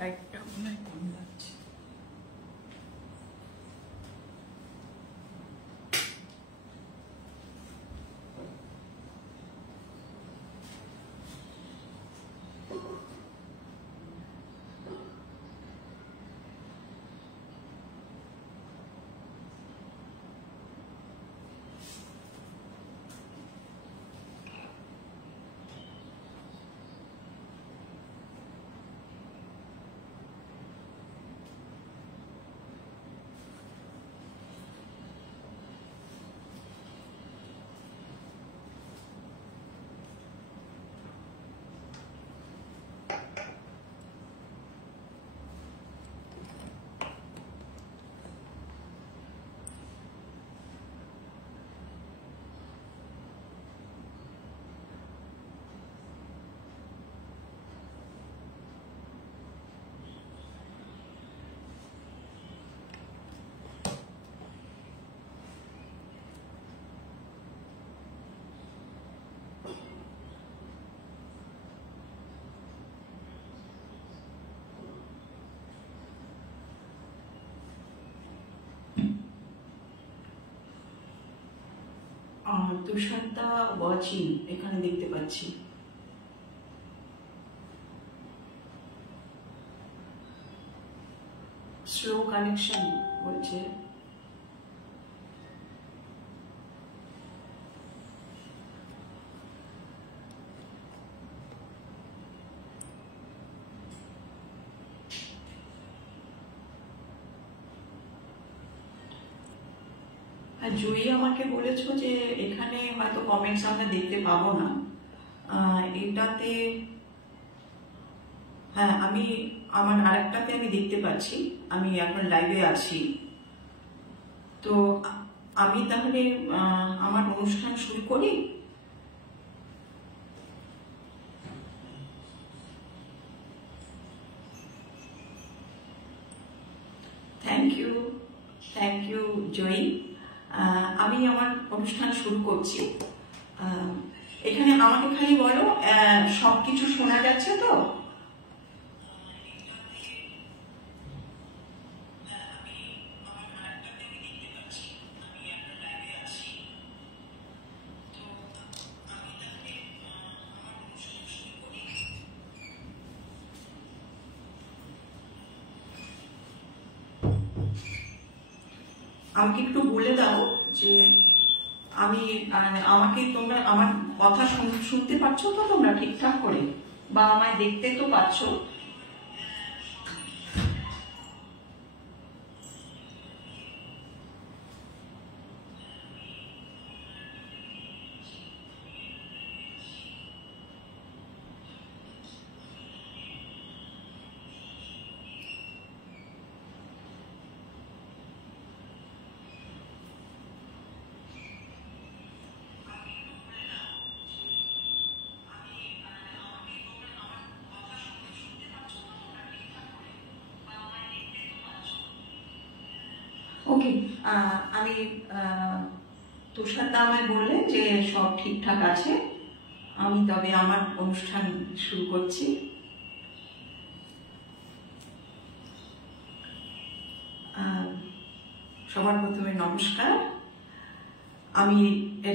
লাইটটা মনে হয় কম লাগছে। তুষারদা ওয়াচিং এখানে দেখতে পাচ্ছি। স্লো কানেকশন বলছে। জুই আমাকে বলেছো যে এখানে হয়তো কমেন্টস আমরা দেখতে পাবো না, এটাতে হ্যাঁ আমি আমার আরেকটাতে আমি দেখতে পাচ্ছি, আমি এখন লাইভে আছি। তো আমি তাহলে আমার অনুষ্ঠান শুরু করি। থ্যাংক ইউ জয়ী। আমি আমার অনুষ্ঠান শুরু করছি। এখানে আমাকে খালি বলো সবকিছু শোনা যাচ্ছে তো? আমাকে একটু বলে দাও যে আমাকে তোমরা আমার কথা শুনতে পাচ্ছ তো তোমরা ঠিকঠাক করে, বা আমায় দেখতে তো পাচ্ছ? ওকে, আমি তুষারদা আমায় বললেন যে সব ঠিকঠাক আছে, আমি তবে আমার অনুষ্ঠান শুরু করছি। সবার প্রথমে নমস্কার। আমি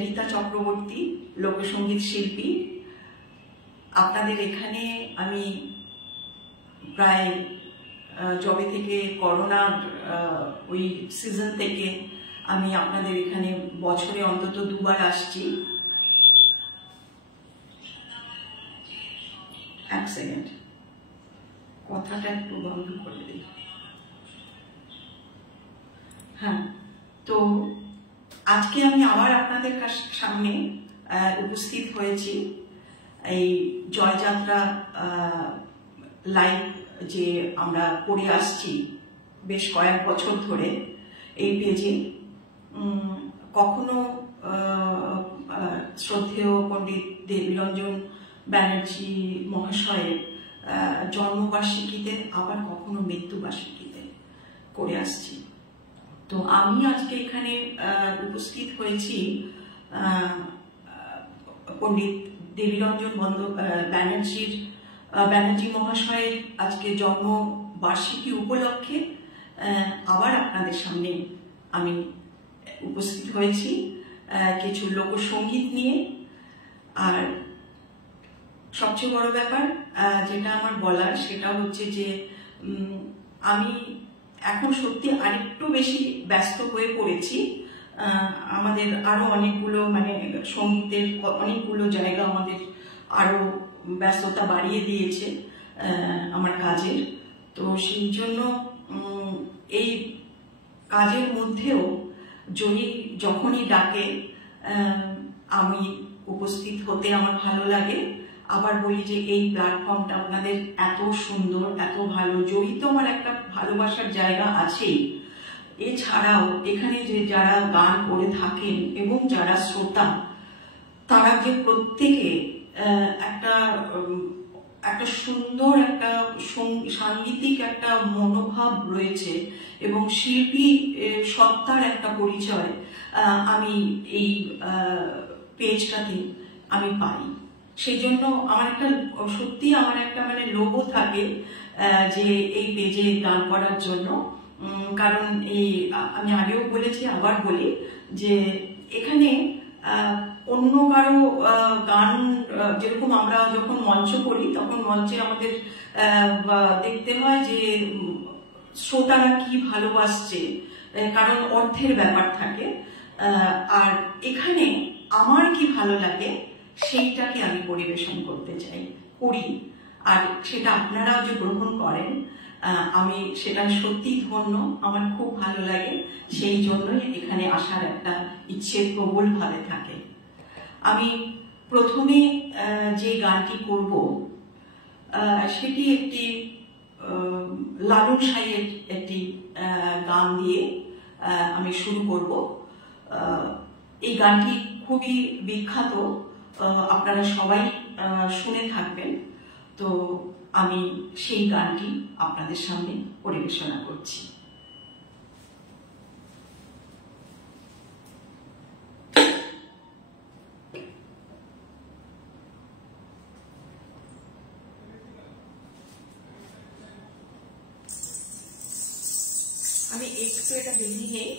রীতা চক্রবর্তী, লোকসঙ্গীত শিল্পী। আপনাদের এখানে আমি প্রায় যবে থেকে করোনার ওই সিজন থেকে আমি আপনাদের এখানে বছরে অন্তত দুবার আসছি। এক সেকেন্ড, কথাটা একটু বন্ধ করে দিই। হ্যাঁ, তো আজকে আমি আবার আপনাদের সামনে উপস্থিত হয়েছি। এই জয়যাত্রা লাইভ যে আমরা করে আসছি বেশ কয়েক বছর ধরে এই পেজে, কখনো শ্রদ্ধেয় পণ্ডিত দেবীরঞ্জন ব্যানার্জি মহাশয়ের জন্মবার্ষিকীতে, আবার কখনো মৃত্যুবার্ষিকীতে করে আসছি। তো আমি আজকে এখানে উপস্থিত হয়েছি পণ্ডিত দেবীরঞ্জন ব্যানার্জির ব্যানার্জি মহাশয়ের আজকে জন্মবার্ষিকী উপলক্ষে আবার আপনাদের সামনে আমি উপস্থিত হয়েছি কিছু লোকসঙ্গীত নিয়ে। আর সবচেয়ে বড় ব্যাপার যেটা আমার বলার সেটা হচ্ছে যে আমি এখন সত্যি আরেকটু বেশি ব্যস্ত হয়ে পড়েছি। আমাদের আরো অনেকগুলো মানে সঙ্গীতের অনেকগুলো জায়গা আমাদের আরো ব্যস্ততা বাড়িয়ে দিয়েছে আমার কাজের। তো সেই জন্য এই কাজের মধ্যেও যখনই ডাকে আমি উপস্থিত হতে আমার ভালো লাগে। আবার বলি যে এই প্ল্যাটফর্মটা আপনাদের এত সুন্দর, এত ভালো, জড়িত আমার একটা ভালোবাসার জায়গা আছেই। এছাড়াও এখানে যে যারা গান করে থাকেন এবং যারা শ্রোতা, তারা যে প্রত্যেকে একটা সুন্দর একটা সাংগীতিক একটা মনোভাব রয়েছে এবং শিল্পী সত্তার একটা পরিচয় আমি এই পেজটাতে আমি পাই। সেই জন্য আমার একটা সত্যি আমার একটা মানে লোভও থাকে যে এই পেজে গান করার জন্য। কারণ এই আমি আগেও বলেছি, আবার বলি যে এখানে অন্য কারো গান যেরকম আমরা যখন মঞ্চ করি তখন মঞ্চে আমাদের দেখতে হয় যে শ্রোতারা কি ভালোবাসছে, কারণ অর্থের ব্যাপার থাকে। আর এখানে আমার কি ভালো লাগে সেইটাকে আমি পরিবেশন করতে চাই, করি। আর সেটা আপনারাও যে গ্রহণ করেন আমি সেটা সত্যি ধন্য, আমার খুব ভালো লাগে। সেই জন্যই এখানে আসার একটা ইচ্ছে প্রবল ভাবে থাকে। আমি প্রথমে যে গানটি করব সেটি একটি লালন সাইয়ের একটি গান দিয়ে আমি শুরু করব। এই গানটি খুবই বিখ্যাত, আপনারা সবাই শুনে থাকবেন। তো আমি সেই গানটি আপনাদের সামনে পরিবেশনা করছি। আমি একটু এটা বেরিয়ে নেই।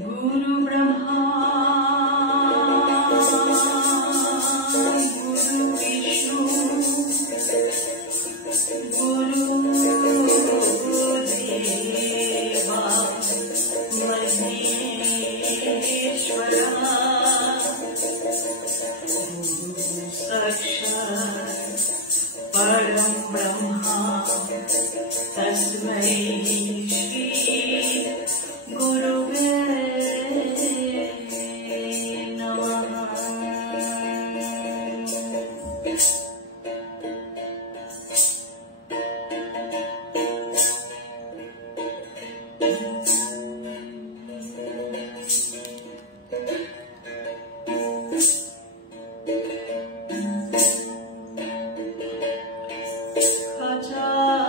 गुरु ब्रह्मा गुरु विष्णु गुरु देवा महेश्वरा गुरु साक्षात् परम ब्रह्मा तस्मै श्री गुरुवे Kacha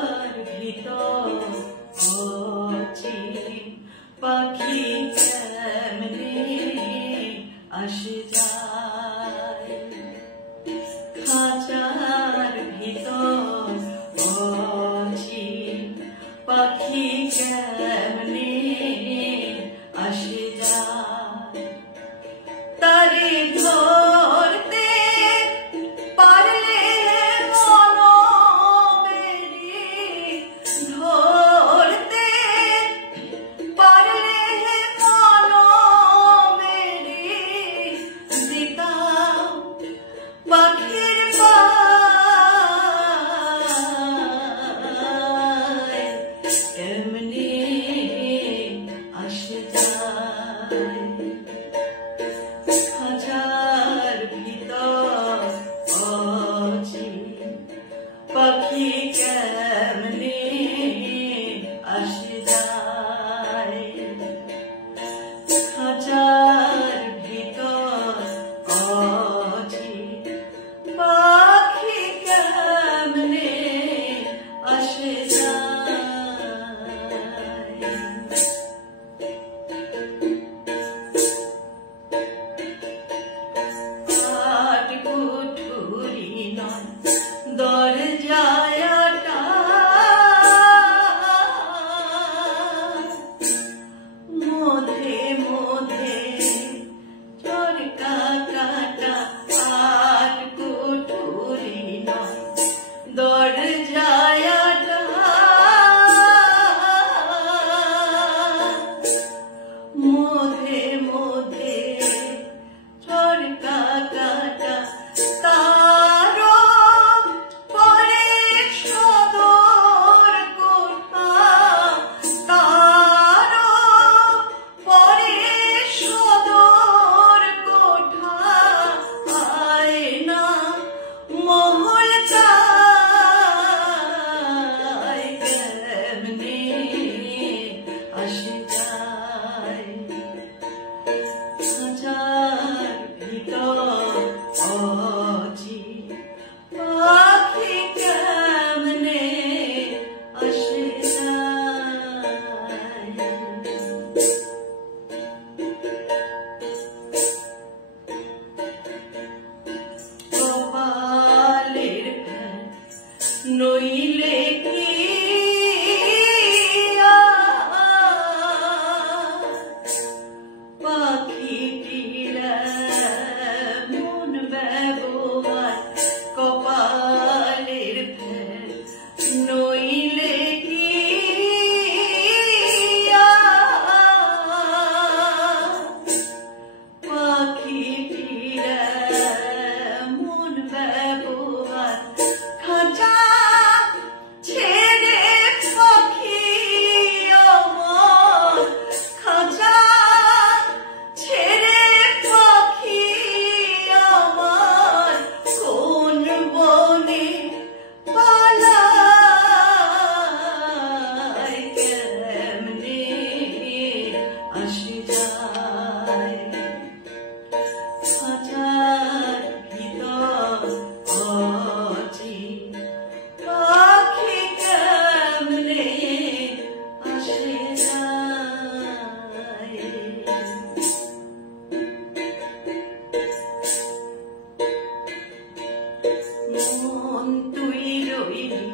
মন তুই রইলি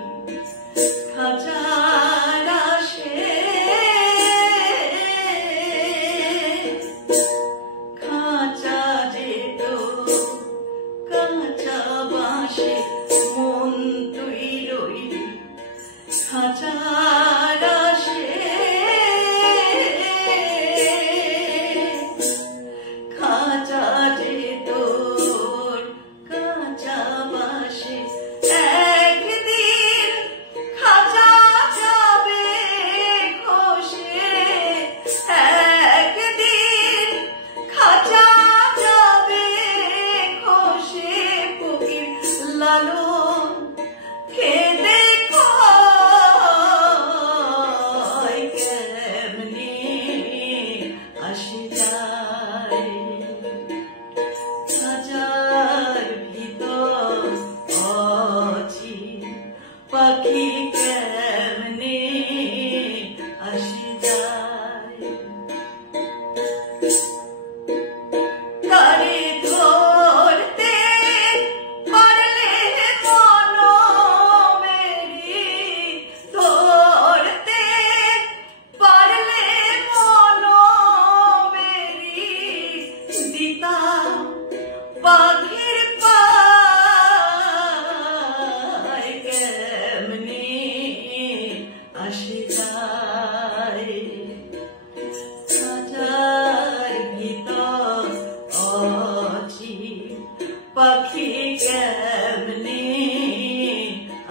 খাঁচার আশে, খাঁচা যেত কাঁচা বাঁশে, মন তুই রইলি খাঁচার আশে, খাঁচা যেত কাঁচা বাঁশে, একদিন খাঁচা যাবে খসে, একদিন খাঁচা যাবে খসে, ফকির লালন খেদে কয় কেমনে আসে যায়, খাঁচার ভিতর অচিন পাখি কেমনে আসে যায়, তারে ধরতে পারলে মনমেরি, ধরতে পারলে মনমেরি, দিতাম পাখির পায় কেমনে আসে যায়, খাঁচার ভিতর অচিন পাখি কেমনে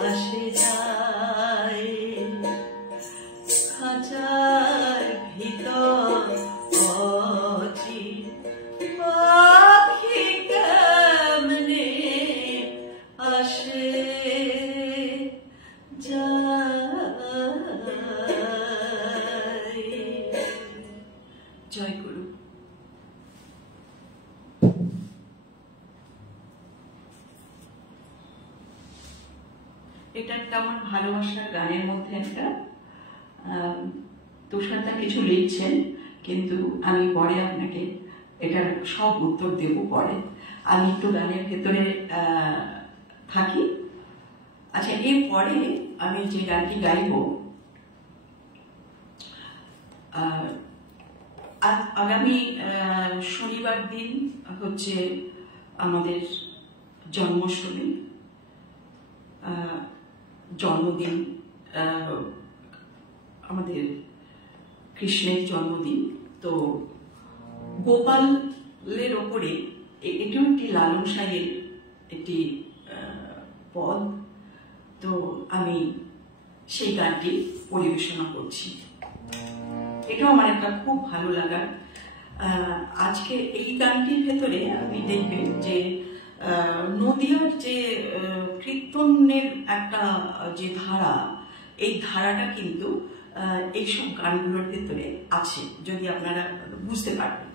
আসে যায়, খাঁচার ভিতর অচিন পাখি কেমনে আসে যায়। জয় গুরু। এটা একটা আমার ভালোবাসার গানের মধ্যে একটা তুষারদা কিছু লিখছেন, কিন্তু আমি পরে আপনাকে এটার সব উত্তর দেব পরে। আমি একটু গানের ভেতরে থাকি। আচ্ছা, এরপরে আমি যে গানটি গাইব, আগামী শনিবার দিন হচ্ছে আমাদের জন্মাষ্টমী, জন্মদিন, আমাদের কৃষ্ণের জন্মদিন। তো গোপালের ওপরে এটিও একটি লালন সাহের একটি পদ, তো আমি সেই গানটি পরিবেশনা করছি। এটাও আমার একটা খুব ভালো লাগা। আজকে এই গানটির ভেতরে আপনি দেখবেন যে নদিয়ার যে কীর্তনের একটা যে ধারা, এই ধারাটা কিন্তু এইসব গানগুলোর ভেতরে আছে, যদি আপনারা বুঝতে পারবেন।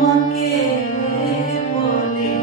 মাকে বলে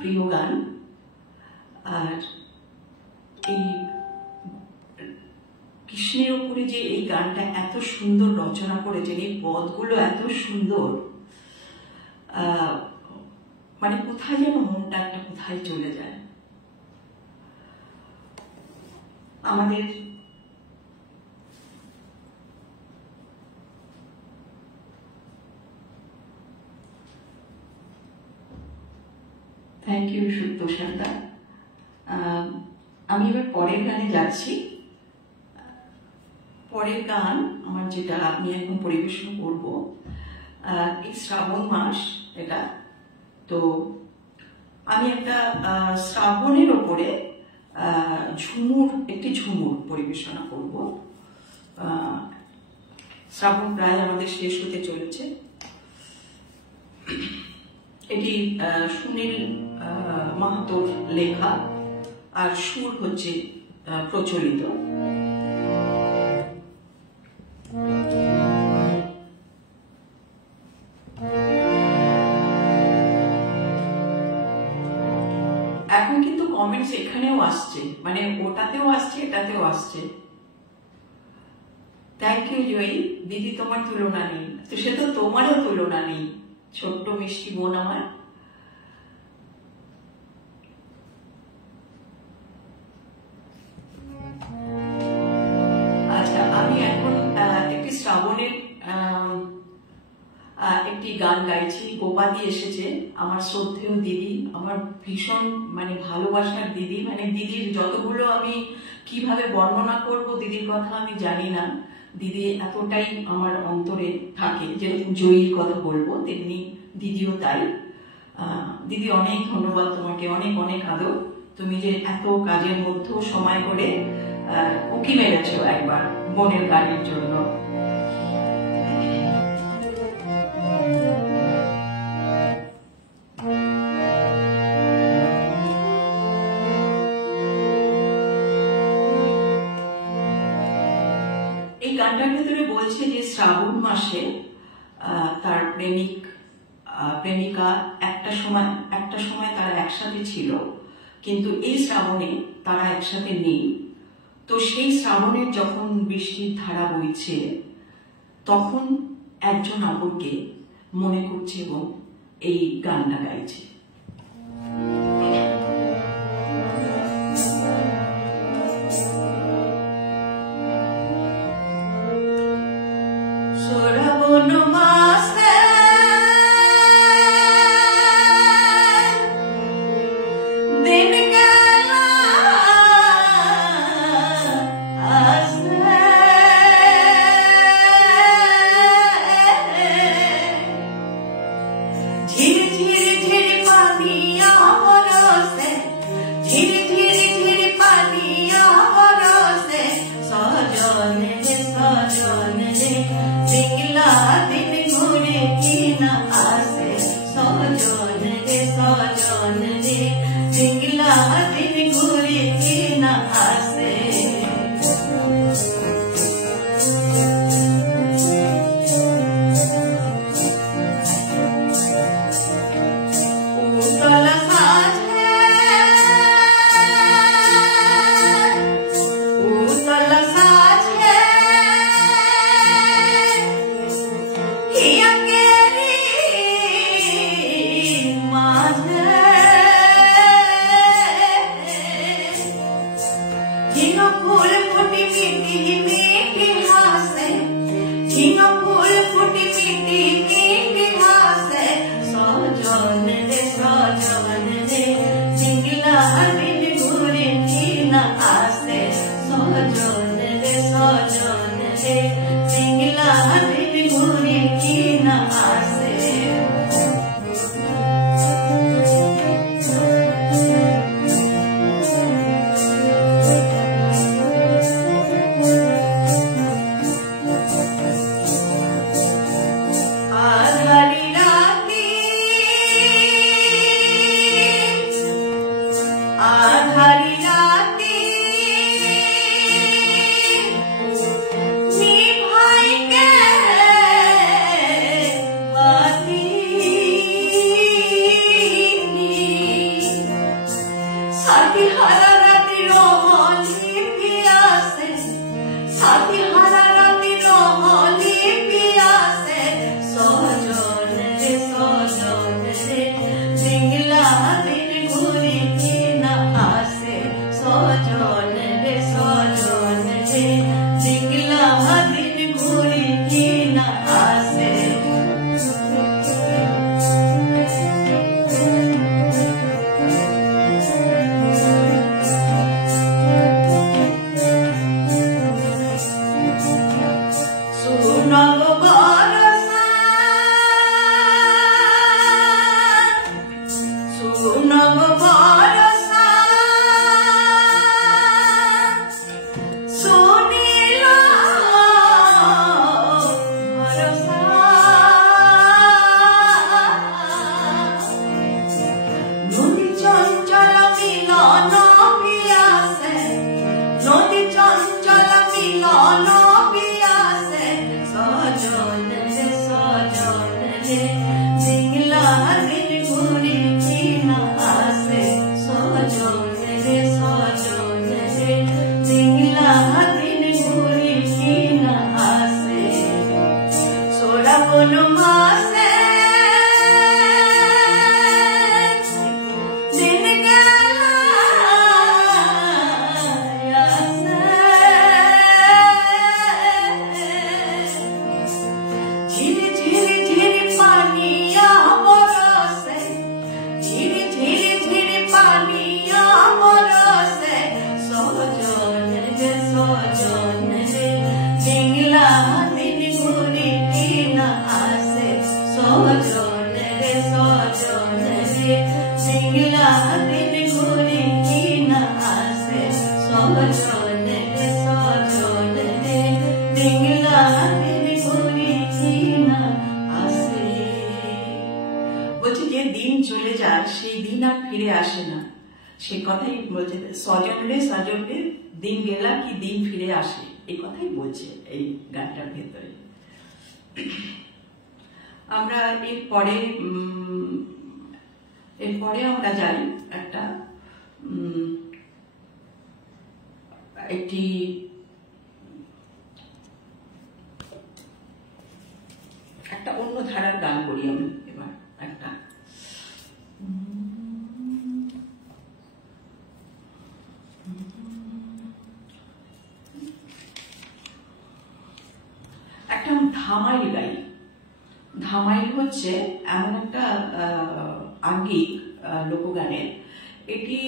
প্রিয় গান। আর এই কৃষ্ণের উপরে যে এই গানটা এত সুন্দর রচনা করেছেন, এই পদগুলো এত সুন্দর, মানে কোথায় যেন মনটা একটা কোথায় চলে যায়। আমাদের থ্যাংক ইউ তুষারদা। আমি এবার পরের গানে যাচ্ছি। পরের গান আমার যেটা আমি এখন পরিবেশন করব, এই শ্রাবণ মাস এটা, তো আমি একটা শ্রাবণের ওপরে একটি ঝুমুর পরিবেশনা করব। শ্রাবণ প্রায় আমাদের শেষ হতে চলেছে। এটি সুনীল মাহাতোর লেখা, আর সুর হচ্ছে প্রচলিত। এখন কিন্তু কমেন্টস এখানেও আসছে, মানে ওটাতেও আসছে, এটাতেও আসছে। থ্যাংক ইউ জয়ী দিদি, তোমার তুলনা নেই। তো সে তো তোমারও তুলনা নেই, ছোট্ট মিষ্টি বোন আমার। আচ্ছা, আমি এখন একটি শ্রাবণের একটি গান গাইছি। গোপাদি এসেছে, আমার শ্রদ্ধেয় দিদি, আমার ভীষণ মানে ভালোবাসার দিদি। মানে দিদির যতগুলো আমি কিভাবে বর্ণনা করব দিদির কথা আমি জানি না। দিদি এতটাই আমার অন্তরে থাকে, যেরকম জয়ীর কথা বলবো তেমনি দিদিও তাই। দিদি অনেক ধন্যবাদ তোমাকে, অনেক অনেক আদর। তুমি যে এত কাজের মধ্যেও সময় করে উকি মেরেছো একবার বোনের গানের জন্য। এই গানটার ভিতরে বলছে যে শ্রাবণ মাসে তার প্রেমিকা একটা সময় তারা একসাথে ছিল, কিন্তু এই শ্রাবণে তারা একসাথে নেই। তো সেই শ্রাবণের যখন বৃষ্টির ধারা বইছে, তখন একজন অপরকে মনে করছে এবং এই গানটা গাইছে। শ্রাবণ মাসে দিন গেল আসে, ঝির ঝির ঝির পানি বরসে, ঝির ঝির ঝির পানি বরসে, সজন রে সজন রে পিংলা দিন ঘুরে কি না আসে, সজন রে সজন রে পিংলা দিন ঘুরে কি না আসে। উতলা সাজে, উতলা সাজে, হিয়া কেরি মাঝে, ঝিঙ ফুল ফুটি মিটি মিটি হাসে, ঝিঙ ফুল ফুটি মিটি মিটি হাসে, সজন রে সজন রে পিংলা দিন ঘুরে কি না আসে, সজন রে সজন রে পিংলা দিন ঘুরে কি না আসে। আধারি রাতি, আধারি রাতি, নিভা সাথী হারা রাতি নহলি পিয়াসে সজন রে সজন রে সিংলা দিন ঘুরি কি না আসে সজন রে সজন রে সিংলা দিন ঘুরি কি না আসে সেই কথাই বলছে সজন রে দিন গেলা কি দিন ফিরে আসে এই কথাই বলছে এই গানটার ভেতরে। আমরা এরপরে আমরা যাই একটা অন্য ধারার গান করি আমি এবার একটা ধামাইল গাই। ধামাইল হচ্ছে এমন একটা আঙ্গিক লোকগানের, এটি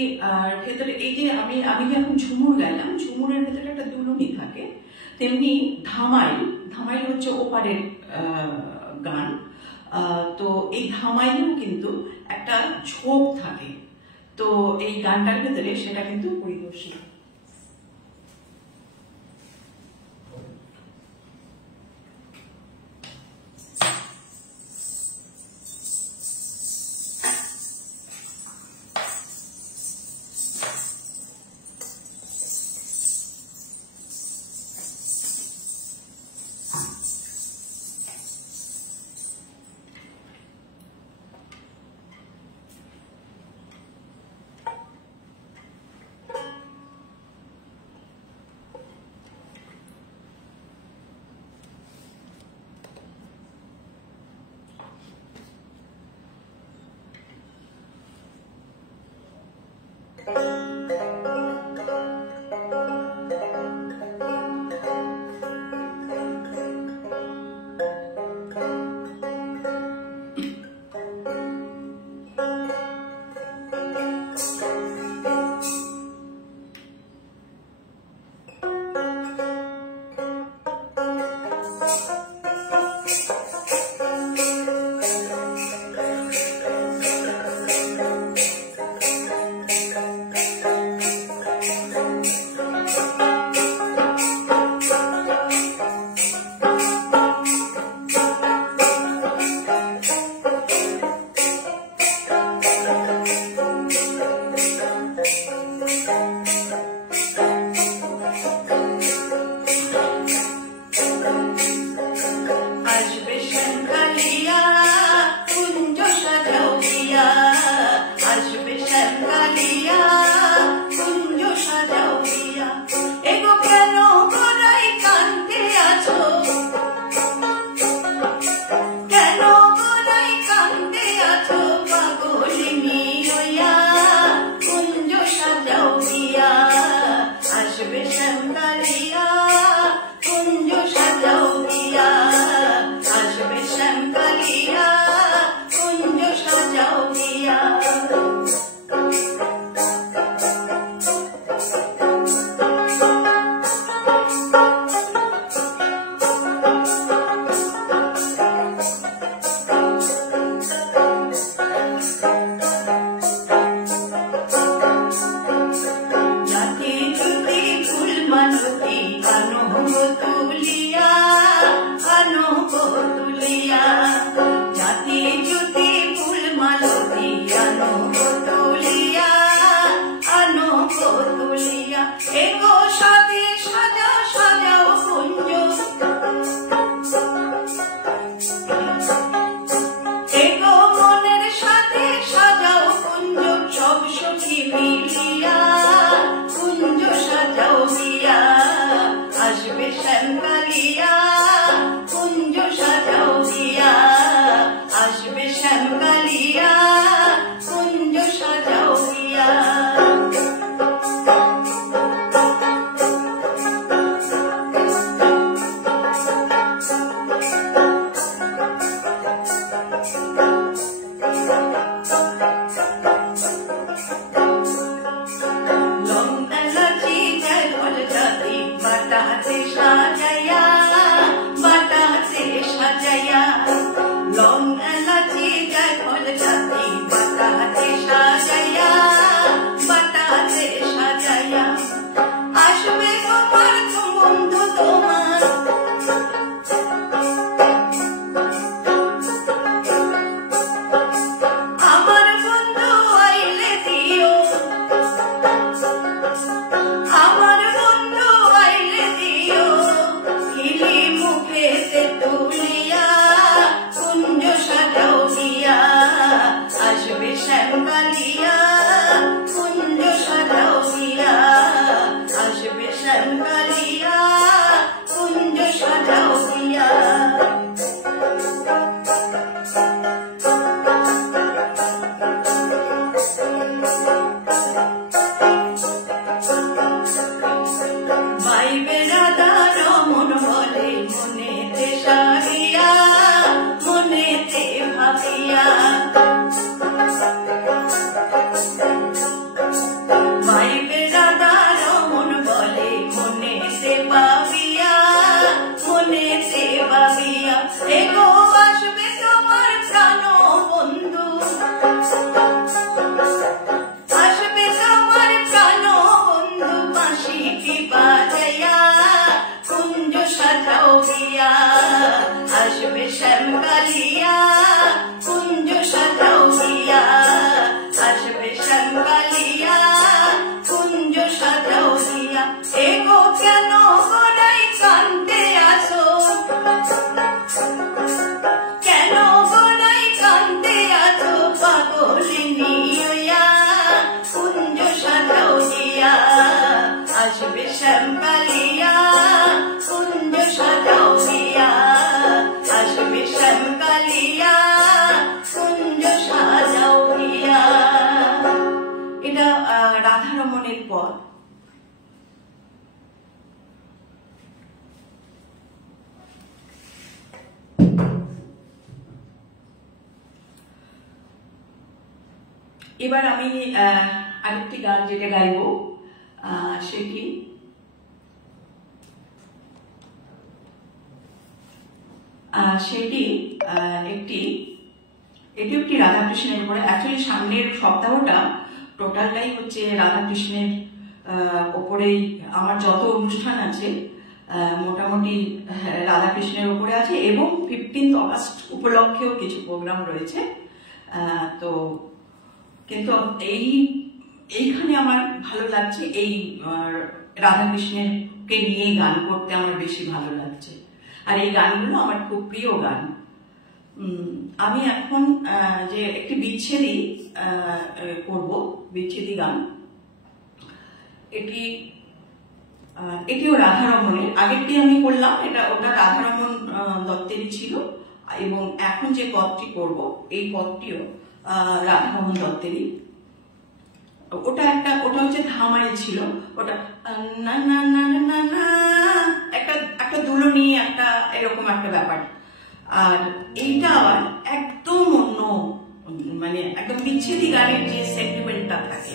ভেতরে এই যে আমি যেমন ঝুমুর গাইলাম, ঝুমুরের ভেতরে একটা দুলুনি থাকে, তেমনি ধামাইল হচ্ছে ওপারের গান। তো এই ধামাইলেও কিন্তু একটা ঝোঁক থাকে, তো এই গানটার ভেতরে সেটা কিন্তু পরিদর্শন। শ্যামকালিয়া কুঞ্জ সাজাও দিয়া, আসবে শ্যামকালিয়া কুঞ্জ সাজাও দিয়া। বাটাতে সাজাইয়া, বাটাতে সাজাইয়া, লং এলাচি জায়ফল জাতি বাটাতে সাজাইয়া, বাটাতে সাজাইয়া, আসবে তোমার বন্ধু তোমার, আমার বন্ধু আইলে দিও, আমার বন্ধু আইলে দিও, হিলি মুখেতে তুলিয়া কুঞ্জ সাজাও দিয়া, আসবে শ্যামকালিয়া কুঞ্জ সাজাও দিয়া, আসবে শ্যামকালিয়া কুঞ্জ সাজাও দিয়া। বাইবে রাধা রমন বলে মনেতে সারিয়া, মনেতে ভাবিয়া, বাইবে রাধা রমন বলে মনেতে ভাবিয়া, মনেতে ভাবিয়া, এগো আসবে তোমার প্রাণ বন্ধু, আসবে তোমার প্রাণ বন্ধু, বাঁশিটি বাজাইয়া কুঞ্জ সাজাও দিয়া, আসবে শ্যামকালিয়া কুঞ্জ সাজাও দিয়া, আসবে শ্যামকালিয়া কুঞ্জ সাজাও দিয়া। এগো কেন গোড়াই কান্দে আসো, কেন গোড়াই কান্দে আসো, পাগলিনী হইয়া কুঞ্জ সাজাও দিয়া, আসবে শ্যামকালিয়া কুঞ্জ সাজাও দিয়া, আসবে শ্যামকালিয়া কুঞ্জ সাজাও দিয়া। এটা রাধারমণের পদ। এবার আমি আরেকটি গান যেটা গাইব সেটি একটি রাধাকৃষ্ণের উপরে। অ্যাকচুয়ালি সামনের সপ্তাহটা টোটালটাই হচ্ছে রাধাকৃষ্ণের ওপরেই। আমার যত অনুষ্ঠান আছে মোটামুটি রাধাকৃষ্ণের উপরে আছে, এবং 15 অগাস্ট উপলক্ষেও কিছু প্রোগ্রাম রয়েছে। তো কিন্তু এইখানে আমার ভালো লাগছে, এই রাধাকৃষ্ণেরকে নিয়ে গান করতে আমার বেশি ভালো লাগছে, আর এই গানগুলো আমার খুব প্রিয় গান। আমি এখন যে একটি বিচ্ছেদী করব, বিচ্ছেদী গান। এটিও রাধারমণের। আগেরটি আমি করলাম, ওটা রাধারমণ দত্তেরই ছিল, এবং এখন যে পদটি করব এই পদটিও রাধারমণ দত্তেরই। ওটা হচ্ছে ধামাই ছিল, ওটা না না না না না, একটা দুলনি, একটা এরকম একটা ব্যাপার। আর এইটা আবার একদম অন্য, মানে একদম বিচ্ছেদী গানের যে সেন্টিমেন্টটা থাকে।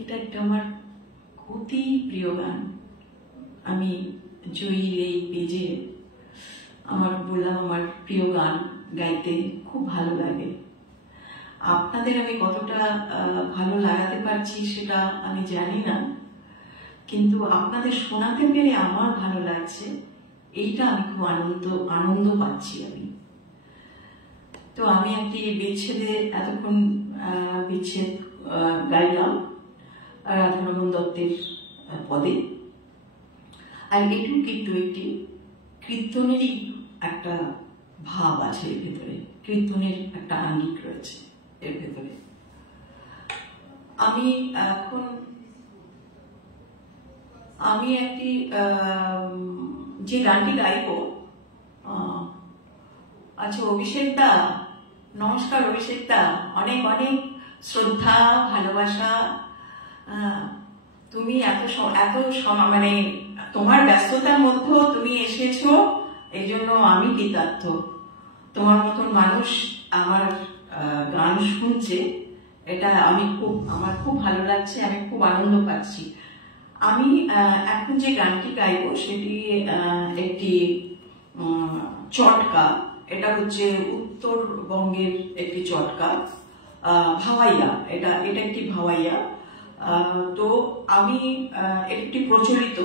এটা একটা আমার অতি প্রিয় গান। আমি জয়ীর এই পেজে আমার বললাম আমার প্রিয় গান গাইতে খুব ভালো লাগে। আপনাদের আমি কতটা ভালো লাগাতে পারছি সেটা আমি জানি না, কিন্তু আপনাদের শোনাতে পেরে আমার ভালো লাগছে, এইটা আমি খুব আনন্দ পাচ্ছি আমি। তো আমি একটি বিচ্ছেদে এতক্ষণ বিচ্ছেদ গাইলাম রাধারমণ দত্তের পদে, আর এটুকু কিন্তু একটি কীর্তনেরই একটা ভাব আছে এর ভেতরে, কীর্তনের একটা আঙ্গিক রয়েছে এর ভেতরে। আমি একটি যে গানটি গাইব, আচ্ছা অভিষেক দা, নমস্কার অভিষেক দা, অনেক অনেক শ্রদ্ধা ভালোবাসা। তুমি এত মানে তোমার ব্যস্ততার মধ্যেও তুমি এসেছো, এই জন্য আমি কৃতার্থ। তোমার মতন মানুষ আমার গান শুনছে, এটা আমার খুব ভালো লাগছে, আমি খুব আনন্দ পাচ্ছি। আমি এখন যে গানটি গাইব সেটি একটি চটকা। এটা হচ্ছে উত্তরবঙ্গের একটি চটকা, ভাওয়াইয়া। এটা একটি ভাওয়াইয়া। তো আমি একটি প্রচলিত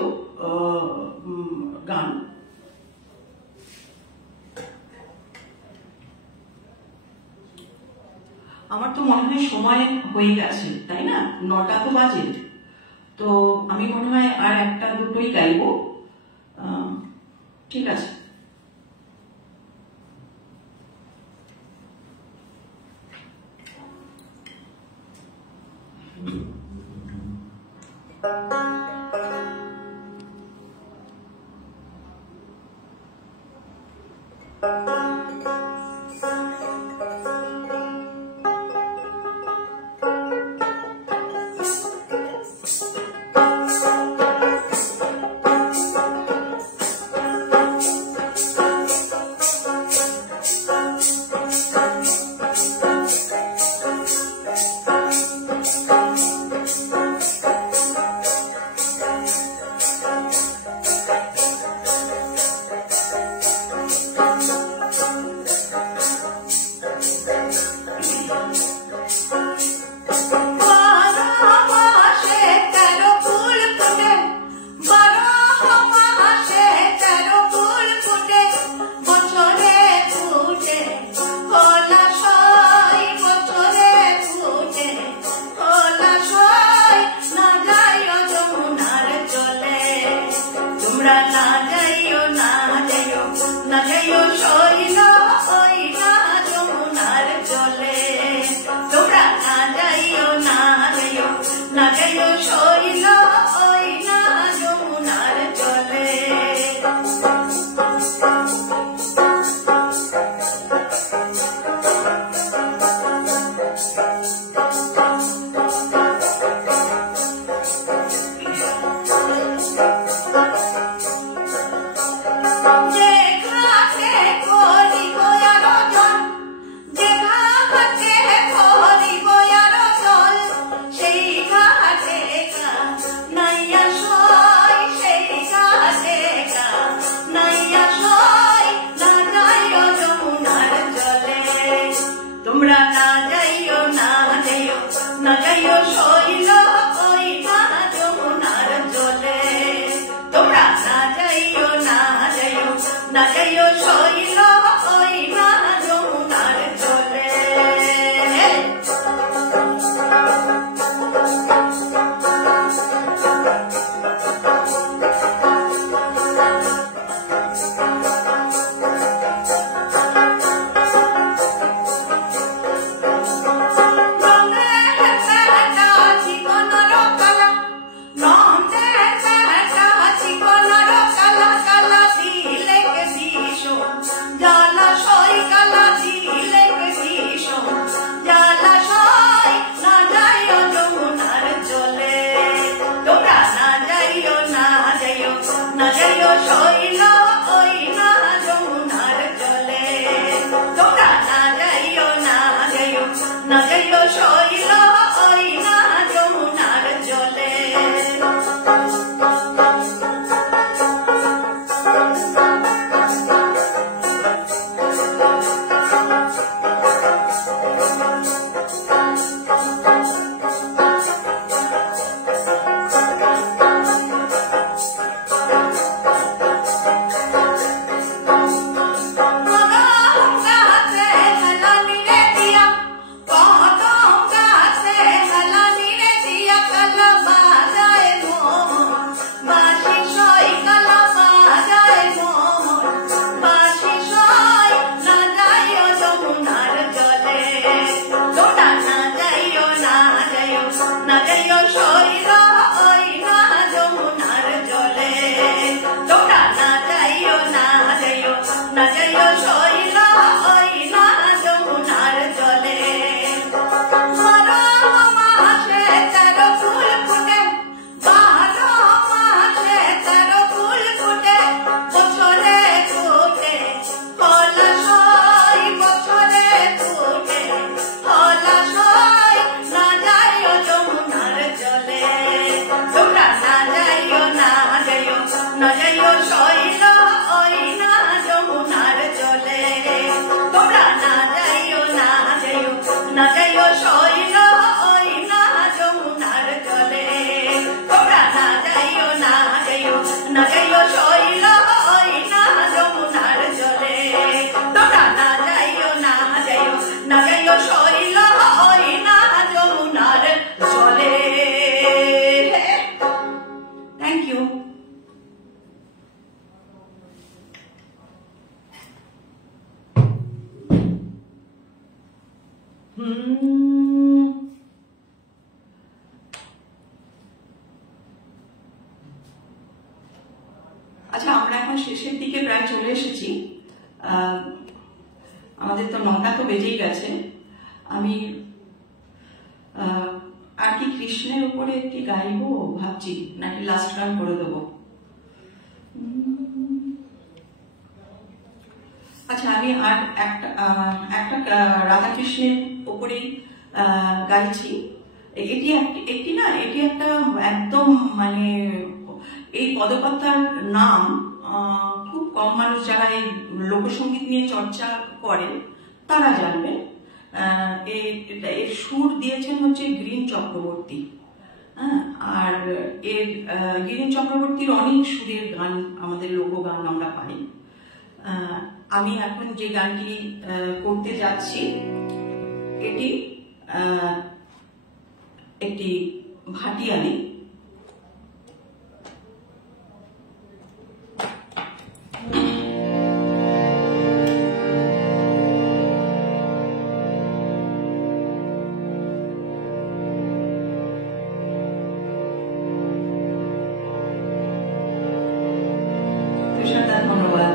গান। আমার তো মনে হয় সময় হয়ে গেছে, তাই না? 9টা তো বাজে। তো আমি মনে হয় আর একটা দুটোই গাইব। ঠিক আছে। আচ্ছা, আমরা এখন শেষের দিকে প্রায় চলে এসেছি। আমাদের তো 9টা তো বেজেই গেছে। আমি আর কি কৃষ্ণের উপরে একটি গাইবো ভাবছি, নাকি লাস্ট গান করে দেবো। আচ্ছা, আমি আর একটা রাধাকৃষ্ণের উপরেই গাইছি। এটি একটা একদম মানে এই পদকর্তার নাম খুব কম মানুষ যারা এই লোকসঙ্গীত নিয়ে চর্চা করেন তারা জানবেন। এর সুর দিয়েছেন হচ্ছে গিরিন চক্রবর্তী। আর গিরিন চক্রবর্তীর অনেক সুরের গান, আমাদের লোকগান আমরা পাই। আমি এখন যে গানটি করতে যাচ্ছি এটি একটি ভাটিয়ালি। ধন্যবাদ।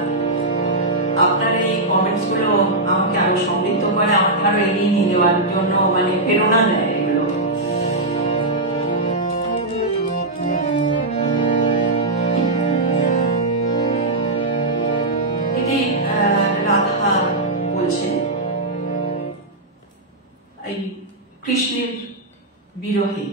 আপনার এই কমেন্টস গুলো আমাকে আরো সমৃদ্ধ করে, আমাকে আরো এগিয়ে নিয়ে যাওয়ার জন্য মানে প্রেরণা দেয় এগুলো। এটি রাধা বলছেন এই কৃষ্ণের বিরহে।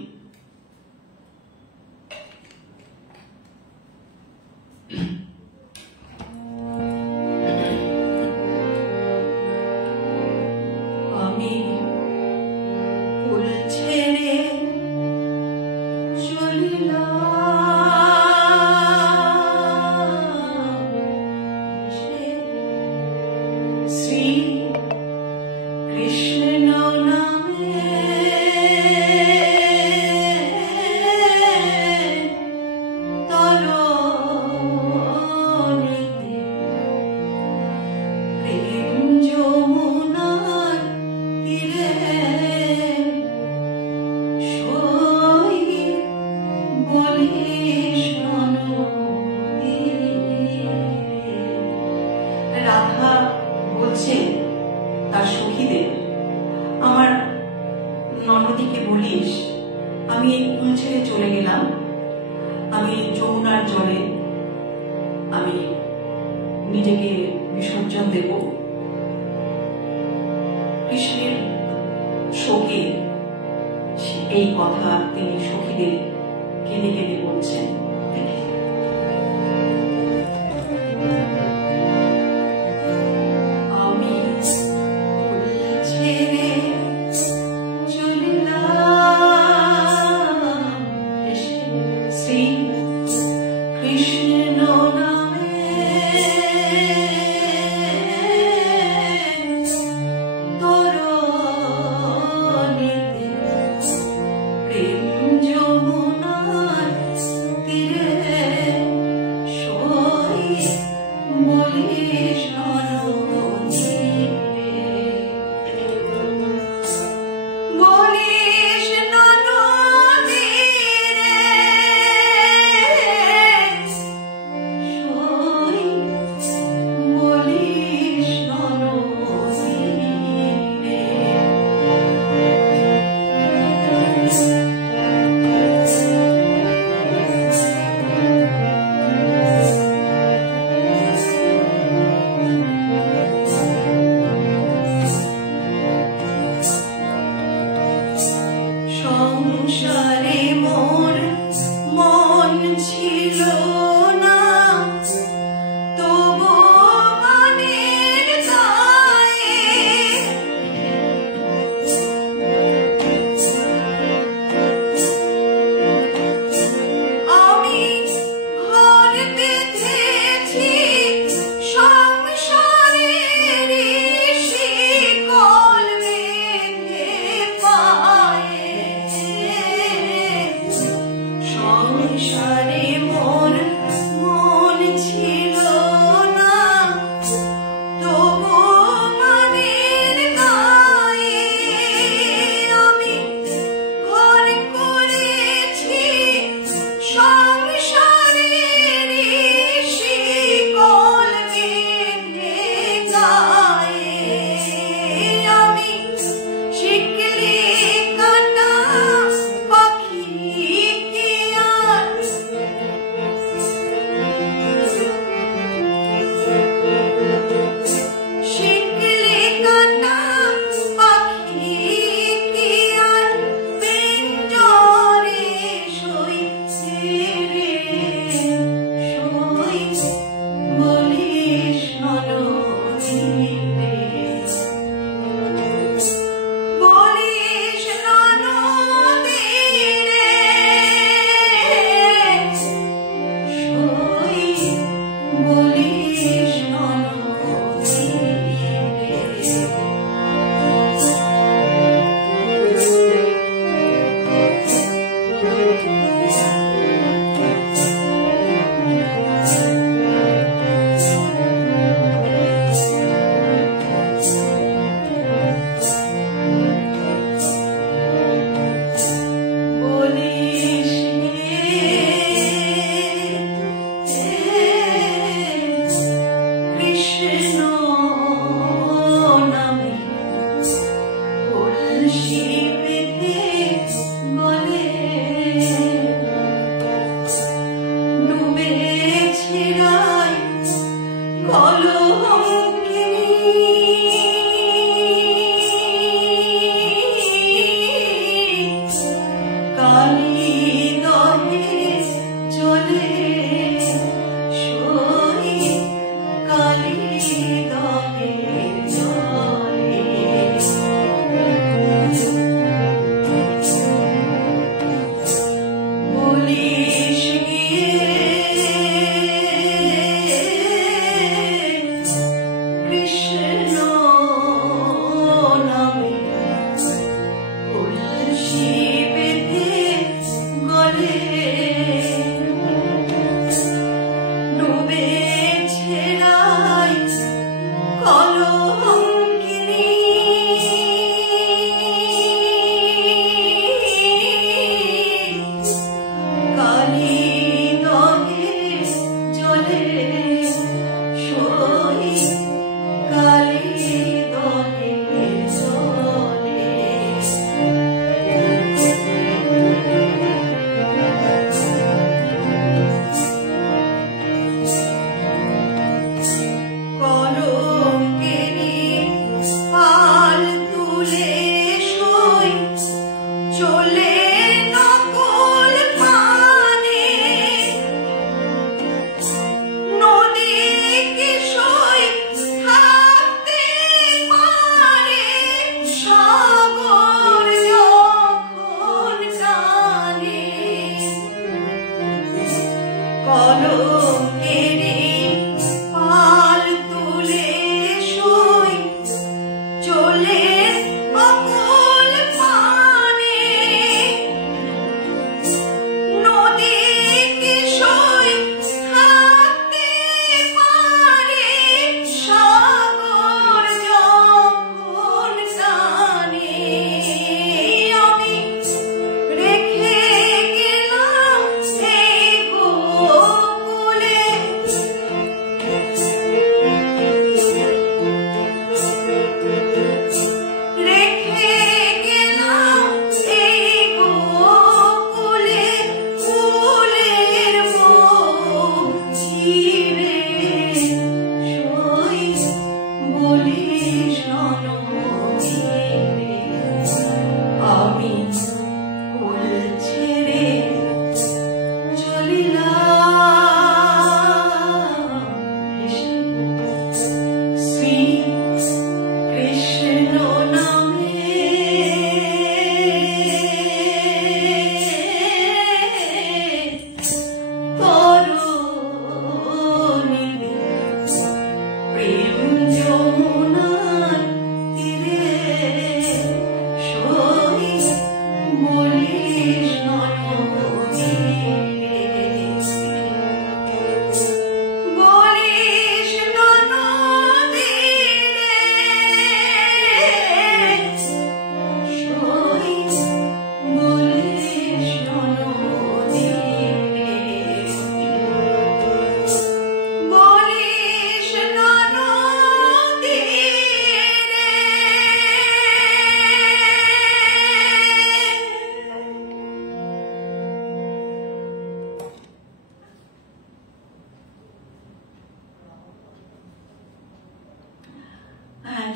রাধা বলছে তার সখীদের, আমার ননদীকে বলিস আমি এই কুল ছেড়ে চলে গেলাম, আমি যমুনার জলে আমি নিজেকে বিসর্জন দেব। কৃষ্ণের শোকে এই কথা তিনি সখীদের কেঁদে কেঁদে বলছেন।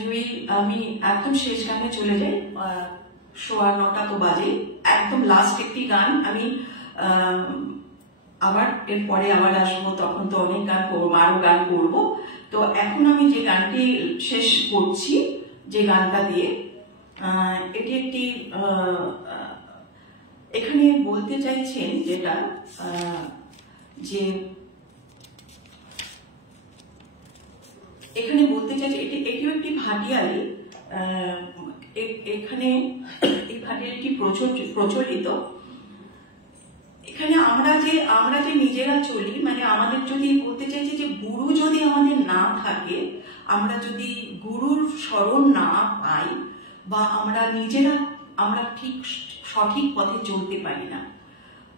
জয়ী, আমি একদম শেষ গানে চলে যাই, 9:15 তো বাজে, একদম লাস্ট একটি গান আমি আবার এরপরে আবার আসবো, তখন তো অনেক গান করবো, আরো গান করবো। তো এখন আমি যে গানটি শেষ করছি, যে গানটা দিয়ে, এটি একটি এখানে বলতে চাইছেন যেটা যে এখানে বলতে চাইছে এটিও একটি ভাটিয়ালি। এখানে এই ভাটিয়ালিটি প্রচলিত। এখানে আমরা যে নিজেরা চলি, মানে আমাদের যদি বলতে চাইছি যে গুরু যদি আমাদের না থাকে, আমরা যদি গুরুর স্মরণ না পাই, বা আমরা নিজেরা ঠিক সঠিক পথে চলতে পারি না।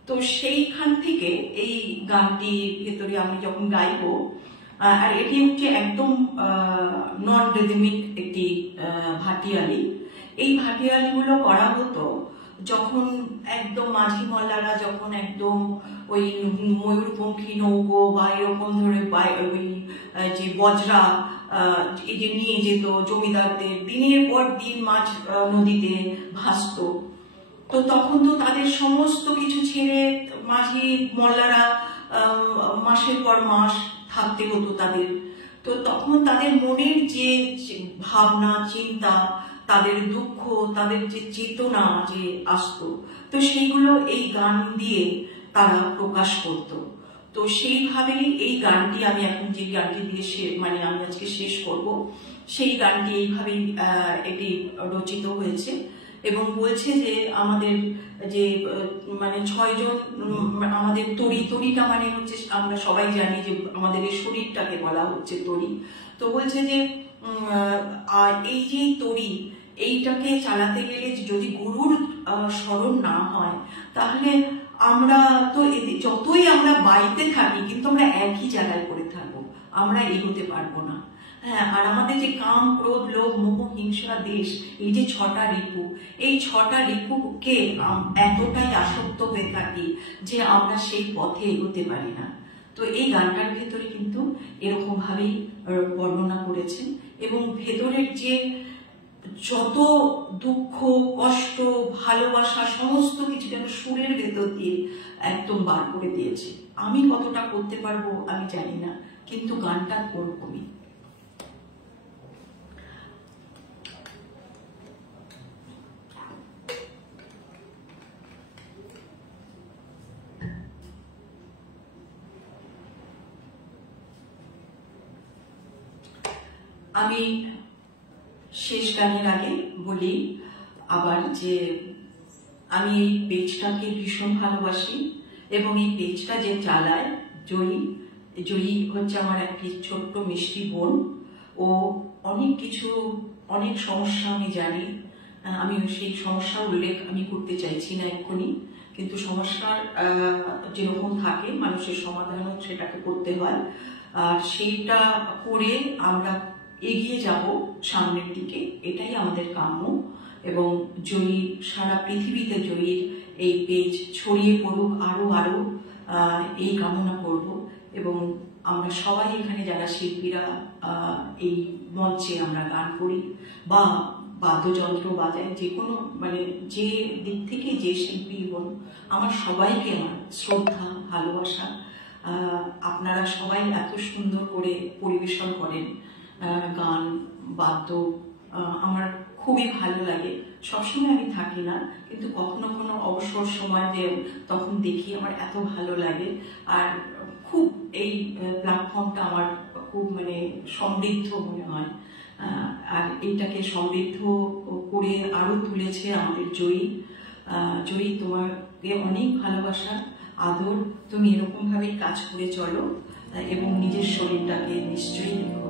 তো সেইখান থেকে এই গানটি ভেতরে আমি যখন গাইবো, আর এটি হচ্ছে একদম নন রিদমিক একটি ভাটিয়ালি। এই ভাটিয়ালিগুলো করা হতো যখন একদম মাঝি মল্লারা যখন একদম ওই ময়ূরপঙ্খী নৌকো বা এরকম ধরে ওই যে বজরা এই যে নিয়ে যেত জমিদারদের, দিনের পর দিন মাছ নদীতে ভাসত। তো তখন তো তাদের সমস্ত কিছু ছেড়ে মাঝি মল্লারা মাসের পর মাস থাকতে হতো তাদের। তো তখন তাদের মনের যে ভাবনা চিন্তা, তাদের দুঃখ, তাদের যে চেতনা যে আসতো, তো সেইগুলো এই গান দিয়ে তারা প্রকাশ করত। তো সেইভাবেই এই গানটি আমি এখন যে গানটি দিয়ে মানে আমি আজকে শেষ করব, সেই গানটি এইভাবেই এটি রচিত হয়েছে। এবং বলছে যে আমাদের যে মানে 6 জন আমাদের তরিটা মানে হচ্ছে, আমরা সবাই জানি যে আমাদের এই শরীরটাকে বলা হচ্ছে তরি। তো বলছে যে আর এই যে তরি, এইটাকে চালাতে গেলে যদি গুরুর স্মরণ না হয়, তাহলে আমরা তো যতই আমরা বাইতে থাকি, কিন্তু আমরা একই জায়গায় পড়ে থাকবো, আমরা এগোতে পারবো না। হ্যাঁ, আর আমাদের যে কাম, ক্রোধ, লোভ, মোহ, হিংসা, দেশ, এই যে 6টা রিপু, এই 6টা রিপুকে এতটাই আসক্ত হয়ে থাকি যে আমরা সেই পথে এগোতে পারি না। তো এই গানটার ভেতরে কিন্তু এরকম ভাবেই বর্ণনা করেছেন, এবং ভেতরের যে যত দুঃখ, কষ্ট, ভালোবাসা, সমস্ত কিছু যেন সুরের ভেতর দিয়ে একদম বার করে দিয়েছে। আমি কতটা করতে পারবো আমি জানি না, কিন্তু গানটা করবো আমি। আমি শেষ গানের আগে বলি আবার যে আমি এই পেজটাকে ভীষণ ভালোবাসি, এবং এই পেজটা যে চালায় জয়ী হচ্ছে আমার একটি ছোট্ট মিষ্টি বোন। ও অনেক সমস্যা আমি জানি, আমি সেই সমস্যার উল্লেখ আমি করতে চাইছি না এক্ষুনি, কিন্তু সমস্যার যেরকম থাকে মানুষের সমাধানও সেটাকে করতে হয়, আর সেইটা করে আমরা এগিয়ে যাব সামনের দিকে, এটাই আমাদের কাম্য। এবং জয়ী সারা পৃথিবীতে জয়ীর এই পেজ ছড়িয়ে পড়ুক আরো, এই কামনা করব। এবং আমরা সবাই এখানে যারা শিল্পীরা এই মঞ্চে আমরা গান করি বা বাদ্যযন্ত্র বাজাই, যে কোনো মানে যে দিক থেকে যে শিল্পী হন, আমার সবাইকে আমার শ্রদ্ধা, ভালোবাসা। আপনারা সবাই এত সুন্দর করে পরিবেশন করেন গান, বাদ্য, আমার খুবই ভালো লাগে। সবসময় আমি থাকি না, কিন্তু কখনো কোনো অবসর সময় যে তখন দেখি, আমার এত ভালো লাগে। আর খুব এই প্ল্যাটফর্মটা আমার খুব মানে সমৃদ্ধ মনে হয়, আর এইটাকে সমৃদ্ধ করে আরো তুলেছে আমাদের জয়ী। তোমাকে অনেক ভালোবাসা, আদর। তুমি এরকম ভাবে কাজ করে চলো, এবং নিজের শরীরটাকে নিশ্চয়ই দেখো।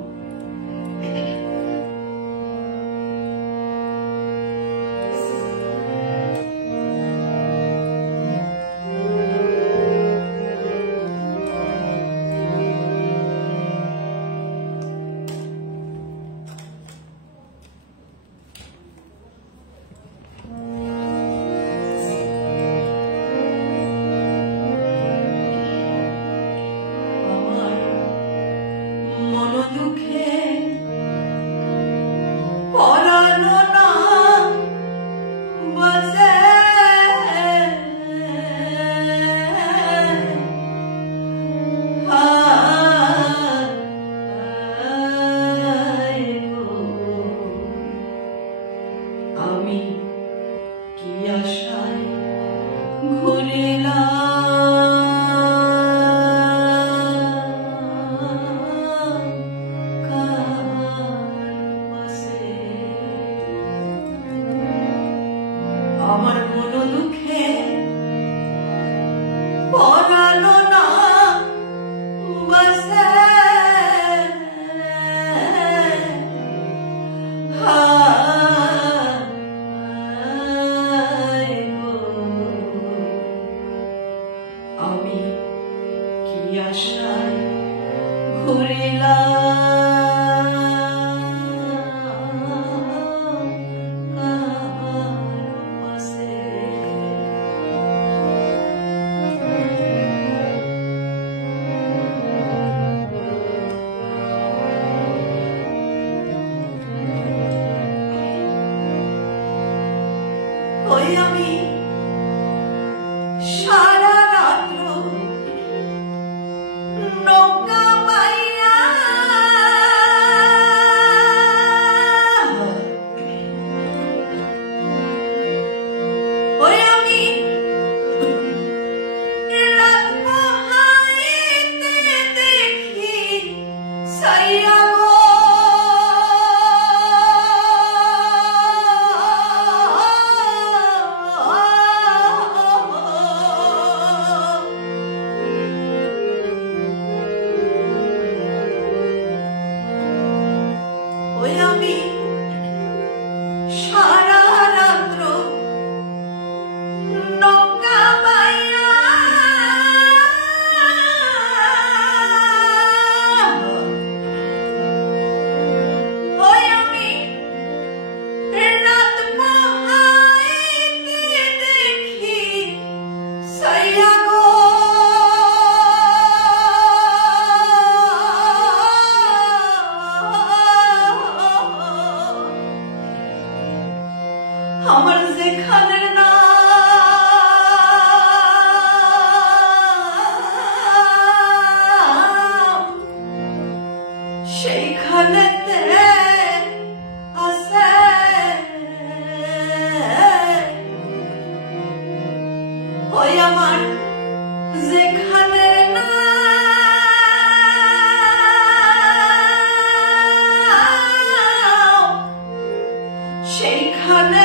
দুঃখে আমি কি আশায় ঘুরে আমার মনো দুঃখে পরালো না বসে আমি কি আশায় ঘুরিলাম ওই আমি সারা রাত্র নৌকা পাইয়া ওই আমি রাত পোহাইতে দেখি সাইয়া আমি সারা রাত্র নৌকা পাইয়া ওই আমি রাত পোহাইতে দেখি সাইয়া আমার যেখানের নাম সেইখানেতে আছে ওই আমার যেখানের নাম সেইখানে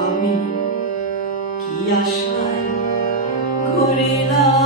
আমি কি আশায় ঘুরিলাম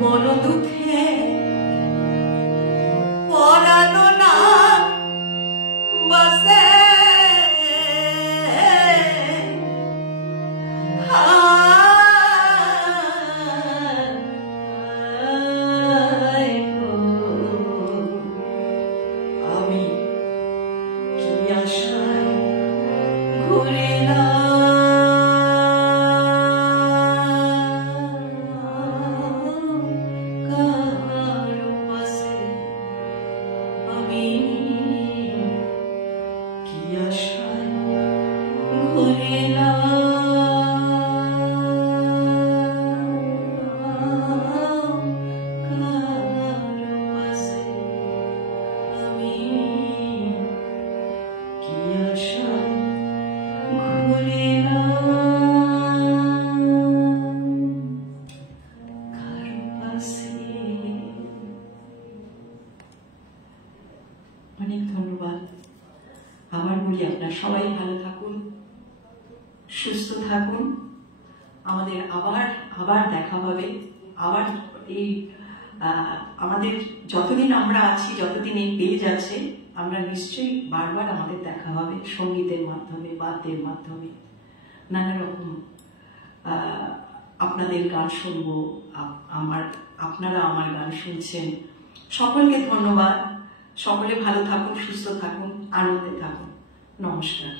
মন দুঃখে পরানো না বসে আমি কি আশায় ঘুরিলাম অনেক ধন্যবাদ। আবার বলি, আপনারা সবাই ভালো থাকুন, সুস্থ থাকুন। আমাদের আবার দেখা হবে। আবার এই আমাদের যতদিন আমরা আছি, যতদিন এই পেজ আছে, আমরা নিশ্চয়ই বারবার আমাদের দেখা হবে সঙ্গীতের মাধ্যমে, বাদ্যের মাধ্যমে, নানা রকম আপনাদের গান শুনবো, আপনারা আমার গান শুনছেন। সকলকে ধন্যবাদ। সকলে ভালো থাকুন, সুস্থ থাকুন, আনন্দে থাকুন। নমস্কার।